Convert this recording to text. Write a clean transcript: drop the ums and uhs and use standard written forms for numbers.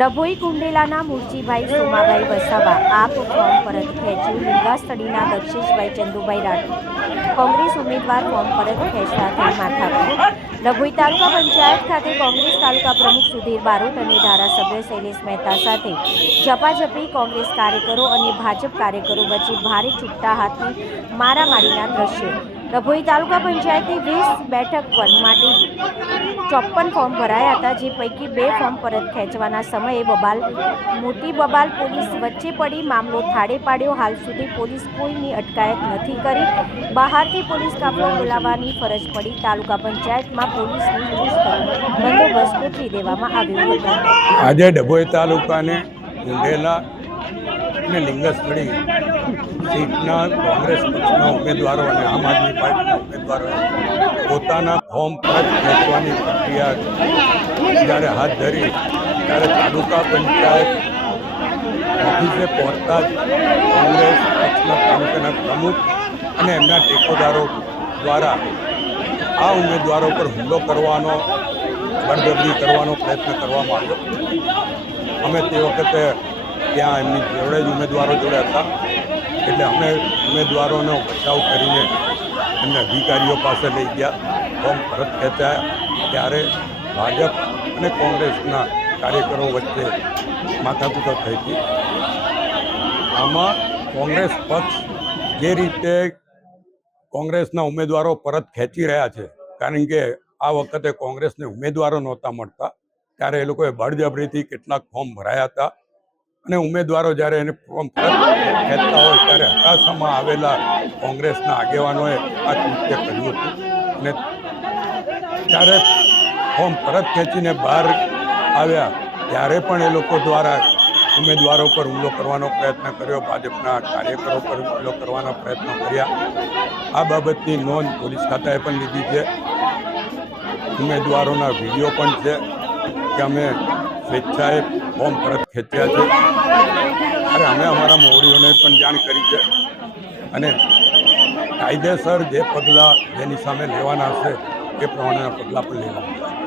ડભોઈ કુંડેલાના મૂળજીભાઈ સોમાભાઈ વસાવા આપ ફોર્મ પરત ખેંચ્યું। લીંગાસ્થળીના દક્ષેશભાઈ ચંદુભાઈ રાઠોડ કોંગ્રેસ ઉમેદવાર ફોર્મ પરત ખેંચતા થઈ માથાકૂટ। ડભોઈ તાલુકા પંચાયત ખાતે કોંગ્રેસ તાલુકા પ્રમુખ સુધીર બારોટ અને ધારાસભ્ય શૈલેષ મહેતા સાથે ઝપાઝપી કોંગ્રેસ કાર્યકરો અને ભાજપ કાર્યકરો વચ્ચે ભારે છૂટા હાથની મારામારીના દ્રશ્યો। ડભોઈ તાલુકા પંચાયતની 20 બેઠક પર માટે 54 ફોર્મ ભરાયા હતા, જે પૈકી 2 ફોર્મ પરત ખેંચવાના સમયે મોટી બબાલ પોલીસ વચ્ચે પડી મામલો થાળે પાડ્યો। હાલ સુધી પોલીસ કોઈની અટકાયત નથી કરી। બહારથી પોલીસ કાફલો બોલાવવાની ફરજ પડી। તાલુકા પંચાયતમાં પોલીસની ચુસ્ત બંદોબસ્ત ગોઠવી દેવામાં આવ્યો હતો। આજે ડભોઈ તાલુકાને કુંડેલા અને લીંગસ્થળી સીટના કોંગ્રેસ પક્ષના ઉમેદવારો અને આમ આદમી પાર્ટીના ઉમેદવારોએ પોતાના ફોર્મ પરત ખેંચવાની પ્રક્રિયા જ્યારે હાથ ધરી ત્યારે તાલુકા પંચાયત ઓફિસે પહોંચતા જ કોંગ્રેસ પક્ષના તાલુકાના પ્રમુખ અને એમના ટેકોદારો દ્વારા આ ઉમેદવારો પર હુમલો કરવાનો, બળજબરી કરવાનો પ્રયત્ન કરવામાં આવ્યો। અમે તે વખતે ત્યાં એમની જોડે જ ઉમેદવારો જોડે હતા, એટલે અમે ઉમેદવારોનો બચાવ કરીને એમને અધિકારીઓ પાસે લઈ ગયા, ફોર્મ પરત ખેંચાયા। ત્યારે ભાજપ અને કોંગ્રેસના કાર્યકરો વચ્ચે માથાકૂટ થઈ હતી। આમાં કોંગ્રેસ પક્ષ જે રીતે કોંગ્રેસના ઉમેદવારો પરત ખેંચી રહ્યા છે, કારણ કે આ વખતે કોંગ્રેસને ઉમેદવારો નહોતા મળતા, ત્યારે એ લોકોએ બળજબરીથી કેટલાક ફોર્મ ભરાયા હતા અને ઉમેદવારો જ્યારે એને ફોર્મ પરત ખેંચતા હોય ત્યારે હતાશામાં આવેલા કોંગ્રેસના આગેવાનોએ આ કૃત્ય કર્યું હતું અને ત્યારે ફોર્મ પરત ખેંચીને બહાર આવ્યા ત્યારે પણ એ લોકો દ્વારા ઉમેદવારો પર હુમલો કરવાનો પ્રયત્ન કર્યો, ભાજપના કાર્યકરો પર હુમલો કરવાના પ્રયત્નો કર્યા। આ બાબતની નોંધ પોલીસ ખાતાએ પણ લીધી છે। ઉમેદવારોના વિડીયો પણ છે કે અમે સ્વેચ્છાએ ફોર્મ પરત ખેંચ્યા છે, અરે અમે અમારા મોવડીઓને પણ જાણ કરી છે અને કાયદેસર જે પગલાં જેની સામે લેવાના હશે એ પ્રમાણેના પગલાં પણ લેવાના છે।